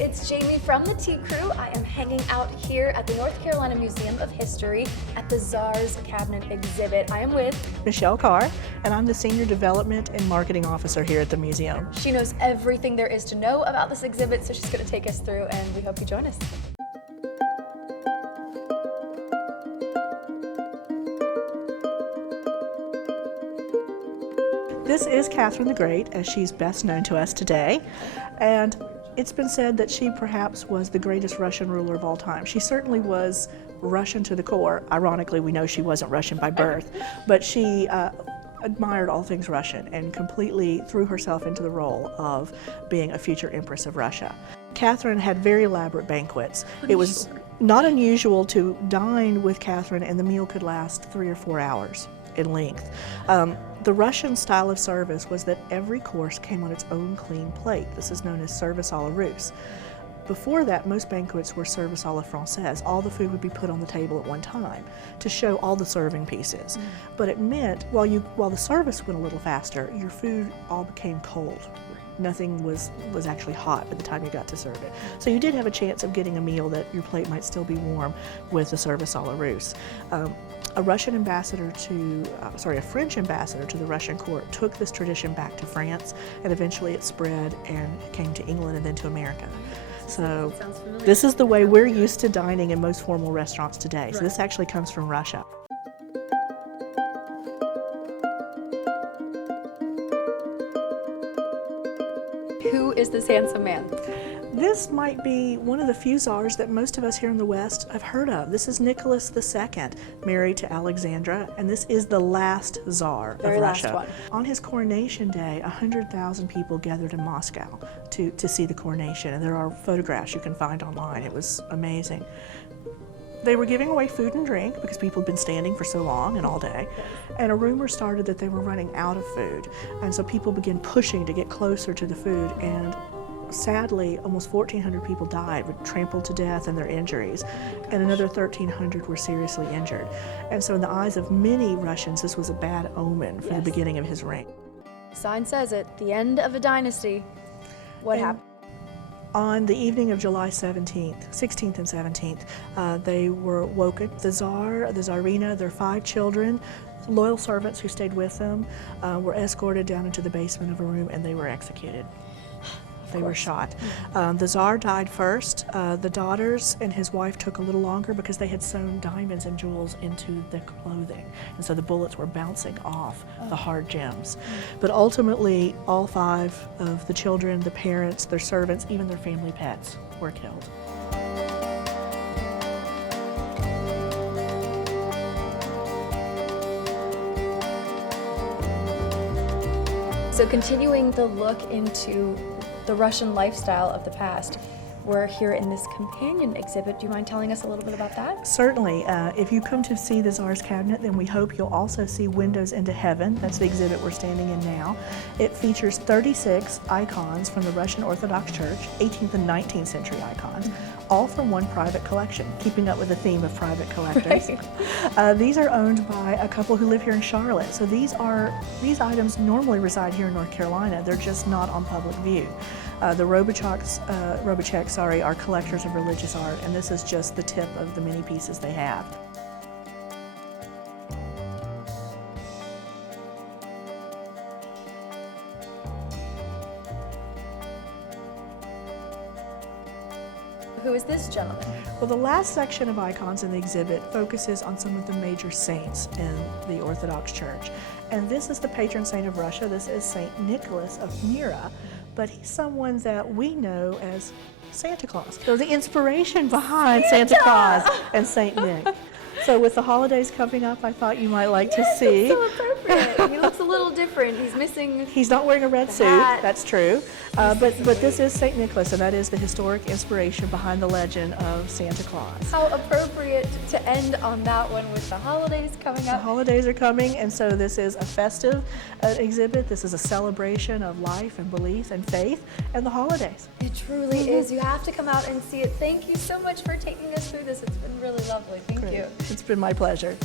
it's Jamie from the Tea Crew. I am hanging out here at the North Carolina Museum of History at the Tsars Cabinet exhibit. I am with Michelle Carr, and I'm the Senior Development and Marketing Officer here at the museum. She knows everything there is to know about this exhibit, so she's going to take us through, and we hope you join us. This is Catherine the Great, as she's best known to us today, and it's been said that she perhaps was the greatest Russian ruler of all time. She certainly was Russian to the core. Ironically, we know she wasn't Russian by birth, but she admired all things Russian and completely threw herself into the role of being a future Empress of Russia. Catherine had very elaborate banquets. It was not unusual to dine with Catherine and the meal could last 3 or 4 hours in length. The Russian style of service was that every course came on its own clean plate. This is known as service à la Russe. Before that, most banquets were service à la Française. All the food would be put on the table at one time to show all the serving pieces. But it meant while the service went a little faster, your food all became cold. Nothing was actually hot by the time you got to serve it. So you did have a chance of getting a meal that your plate might still be warm with the service à la Russe. A French ambassador to the Russian court took this tradition back to France, and eventually it spread and came to England and then to America. So this is the way we're used to dining in most formal restaurants today. So this actually comes from Russia. Who is this handsome man? This might be one of the few czars that most of us here in the West have heard of. This is Nicholas II, married to Alexandra, and this is the last czar of Russia. Last one. On his coronation day, 100,000 people gathered in Moscow to see the coronation, and there are photographs you can find online. It was amazing. They were giving away food and drink because people had been standing for so long and all day, and a rumor started that they were running out of food, and so people began pushing to get closer to the food, and sadly, almost 1,400 people died, were trampled to death in their injuries, and another 1,300 were seriously injured. And so in the eyes of many Russians, this was a bad omen for the beginning of his reign. The sign says it, the end of a dynasty. What happened? On the evening of July 16th and 17th, they were woken. The Tsar, the Tsarina, their 5 children, loyal servants who stayed with them, were escorted down into the basement of a room, and they were executed. They were shot. The Tsar died first. The daughters and his wife took a little longer because they had sewn diamonds and jewels into the clothing. And so the bullets were bouncing off the hard gems. But ultimately, all 5 of the children, the parents, their servants, even their family pets were killed. So continuing the look into the Russian lifestyle of the past, we're here in this companion exhibit. Do you mind telling us a little bit about that? Certainly. If you come to see the Tsars Cabinet, then we hope you'll also see Windows into Heaven. That's the exhibit we're standing in now. It features 36 icons from the Russian Orthodox Church, 18th and 19th century icons, all from one private collection, keeping up with the theme of private collectors. Right. These are owned by a couple who live here in Charlotte. So these items normally reside here in North Carolina. They're just not on public view. The Robicheks are collectors of religious art, and this is just the tip of the many pieces they have. Who is this gentleman? Well, the last section of icons in the exhibit focuses on some of the major saints in the Orthodox Church. And this is the patron saint of Russia. This is Saint Nicholas of Myra, but he's someone that we know as Santa Claus. So the inspiration behind Santa Claus and Saint Nick. So with the holidays coming up, I thought you might like to see. So appropriate. He looks a little different. He's missing. He's not wearing a red suit. Hat. That's true. But this is Saint Nicholas, and that is the historic inspiration behind the legend of Santa Claus. How appropriate to end on that one with the holidays coming up. The holidays are coming, and so this is a festive exhibit. This is a celebration of life and belief and faith and the holidays. It truly is. You have to come out and see it. Thank you so much for taking us through this. It's been really lovely. Thank you. It's been my pleasure.